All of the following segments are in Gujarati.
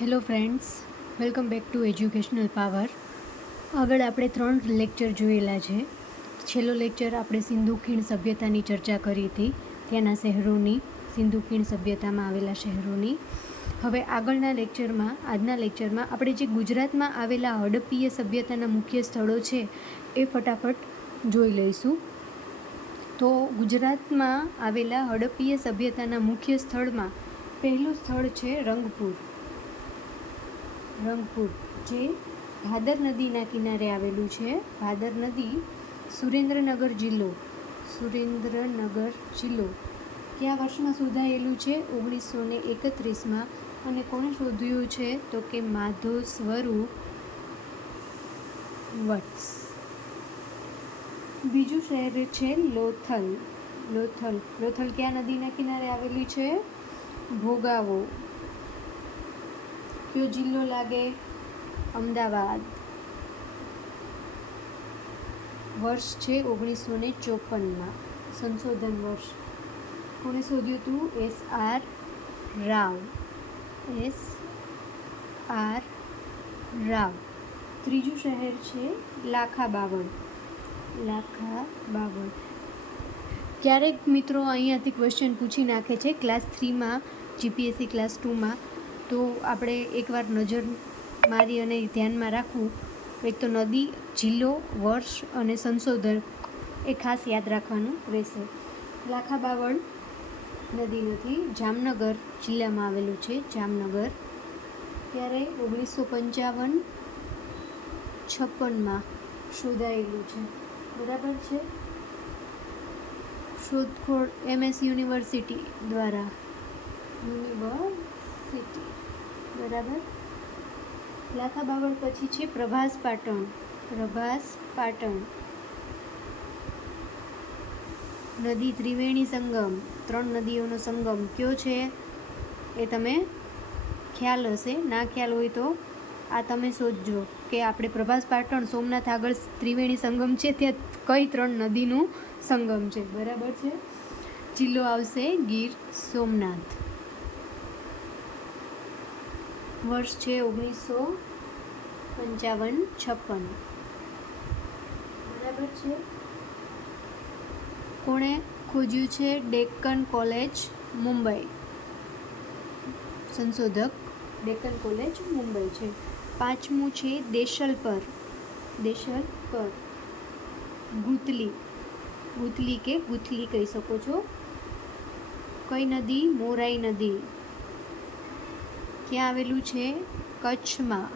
Hello friends welcome back to educational power આગળ આપણે ત્રણ લેક્ચર જોયેલા છે. છેલ્લો લેક્ચર આપણે સિંધુ ખીણ સભ્યતાની ચર્ચા કરી હતી. ત્યાંના શહેરોની, સિંધુ ખીણ સભ્યતામાં આવેલા શહેરોની. હવે આગળના લેક્ચરમાં આજના લેક્ચરમાં આપણે જે ગુજરાતમાં આવેલા હડપ્પીય સભ્યતાના મુખ્ય સ્થળો છે, એ ફટાફટ જોઈ લઈશું. તો ગુજરાતમાં આવેલા હડપ્પીય સભ્યતાના મુખ્ય સ્થળમાં પહેલું સ્થળ છે રંગપુર. રંગપુર જે ભાદર નદીના કિનારે આવેલું છે. ભાદર નદી સુરેન્દ્રનગર જિલ્લો સુરેન્દ્રનગર જિલ્લો. કયા વર્ષમાં શોધાયેલું છે? ઓગણીસો ને એકત્રીસમાં. અને કોણે શોધ્યું છે? તો કે માધો સ્વરૂપ વટ્સ બીજું શહેર છે લોથલ. લોથલ. લોથલ કયા નદીના કિનારે આવેલી છે? ભોગાવો. કયો જિલ્લો લાગે? અમદાવાદ. વર્ષ છે ઓગણીસો ને ચોપનમાં. સંશોધન વર્ષ. કોણે શોધ્યું હતું? S R Rao. S R Rao. ત્રીજું શહેર છે લાખા બાવળ લાખા બાવળ ક્યારેક મિત્રો અહીંયાથી ક્વેશ્ચન પૂછી નાખે છે. ક્લાસ થ્રીમાં જીપીએસસી ક્લાસ ટુમાં તો આપણે એકવાર નજર મારી અને ધ્યાનમાં રાખવું. એક તો નદી, જિલ્લો, વર્ષ અને સંશોધન એ ખાસ યાદ રાખવાનું રહેશે. લાખા બાવળ નદી નથી, જામનગર જિલ્લામાં આવેલું છે, જામનગર. ત્યારે ઓગણીસો પંચાવન છપ્પનમાં શોધાયેલું છે. બરાબર છે? શોધખોળ એમએસ યુનિવર્સિટી દ્વારા. યુનિવર્સિટી. બરાબર? લાખા બાવળ પછી છે પ્રભાસ પાટણ. પ્રભાસ પાટણ. નદી ત્રિવેણી સંગમ. ત્રણ નદીઓનો સંગમ કયો છે? એ તમે ખ્યાલ હશે. ના ખ્યાલ હોય તો આ તમે શોધજો કે આપણે પ્રભાસ પાટણ, સોમનાથ આગળ ત્રિવેણી સંગમ છે ત્યાં કઈ ત્રણ નદીનું સંગમ છે? બરાબર છે? જિલ્લો આવશે ગીર સોમનાથ. વર્ષ છે ઓગણીસો પંચાવન છપ્પન. બરાબર છે? કોણે ખોજ્યું છે ડેક્કન કોલેજ મુંબઈ? સંશોધક, ડેક્કન કોલેજ મુંબઈ છે. પાંચમું છે દેશલ પર. દેશલ પર. ગુતલી ગુતલી કે ગુથલી કહી શકો છો? કઈ નદી? મોરાઈ નદી. ક્યાં આવેલું છે કચ્છમાં.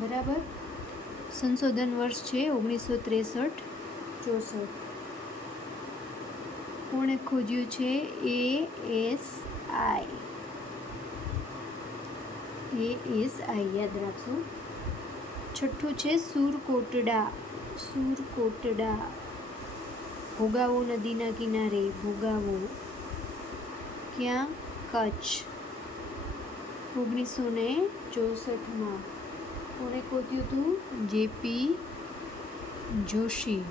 બરાબર? સંશોધન વર્ષ છે ઓગણીસો ત્રેસઠ ચોસઠ. કોણે ખોજ્યું છે? A S I A S આઈ યાદ રાખશો છઠ્ઠું છે સુરકોટડા. સુરકોટડા. ભોગાવો નદીના કિનારે ભોગાવો. ક્યાં? કચ્છ. ઓગણીસો ને ચોસઠમાં. કોણે ખોદ્યું હતું? જેપી જોશી.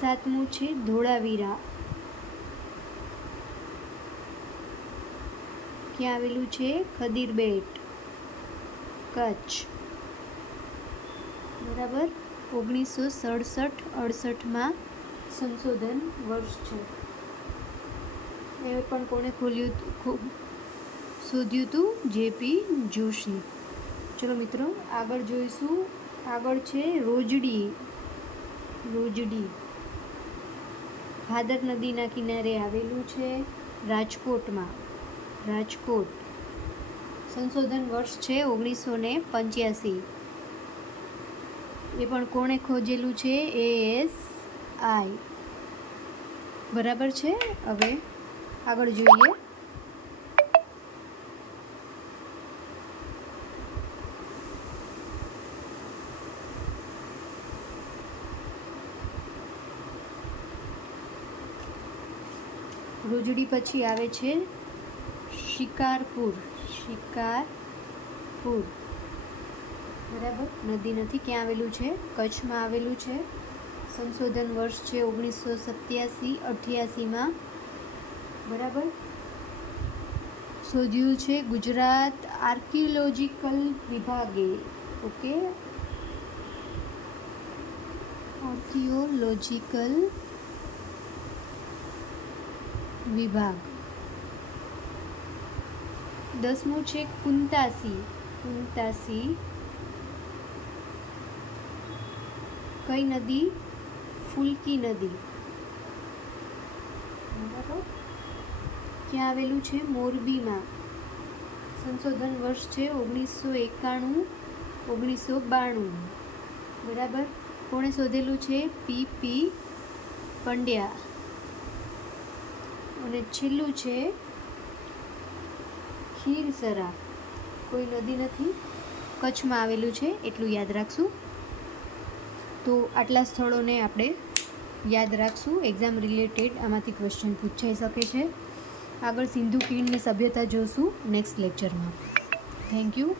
સાતમું છે ધોળાવીરા. ક્યાં આવેલું છે? ખદીરબેટ. કચ્છ. બરાબર? ઓગણીસો સડસઠ અડસઠમાં સંશોધન વર્ષ છે. એ પણ કોણે ખોલ્યું હતું શોધ્યું હતું, જેપી જોશી. ચલો મિત્રો, આગળ જોઈશું. આગળ છે રોજડી. રોજડી. ભાદર નદીના કિનારે આવેલું છે રાજકોટમાં. રાજકોટ. સંશોધન વર્ષ છે ઓગણીસો ને પંચ્યાસી. એ પણ કોણે ખોજેલું છે? A S I. બરાબર છે? હવે આગળ જોઈએ. રોજડી પછી આવે છે શિકારપુર. શિકારપુર. બરાબર? નદી નથી, ક્યાં આવેલું છે? કચ્છમાં આવેલું છે. સંશોધન વર્ષ છે ઓગણીસો સત્યાસી અઠ્યાસીમાં. બરાબર? શોધ્યું છે ગુજરાત આર્કિયોલોજીકલ વિભાગે, ઓકે? આર્કિયોલોજીકલ વિભાગ. દસમું છે કુંતાસી. કુંતાસી કઈ નદી? ફૂલકી નદી. બરાબર? ક્યાં આવેલું છે મોરબીમાં. સંશોધન વર્ષ છે ઓગણીસો એકાણું, ઓગણીસો બાણું. બરાબર? કોણે શોધેલું છે? પી. પી. પંડ્યા. અને છેલ્લું છે ખીરસરા. કોઈ નદી નથી. કચ્છમાં આવેલું છે, એટલું યાદ રાખશું. તો આટલા સ્થળોને આપણે યાદ રાખશું. એક્ઝામ રિલેટેડ આમાંથી ક્વેશ્ચન પૂછાઈ શકે છે. આગળ સિંધુ ખીણની સભ્યતા જોશું નેક્સ્ટ લેક્ચરમાં. Thank you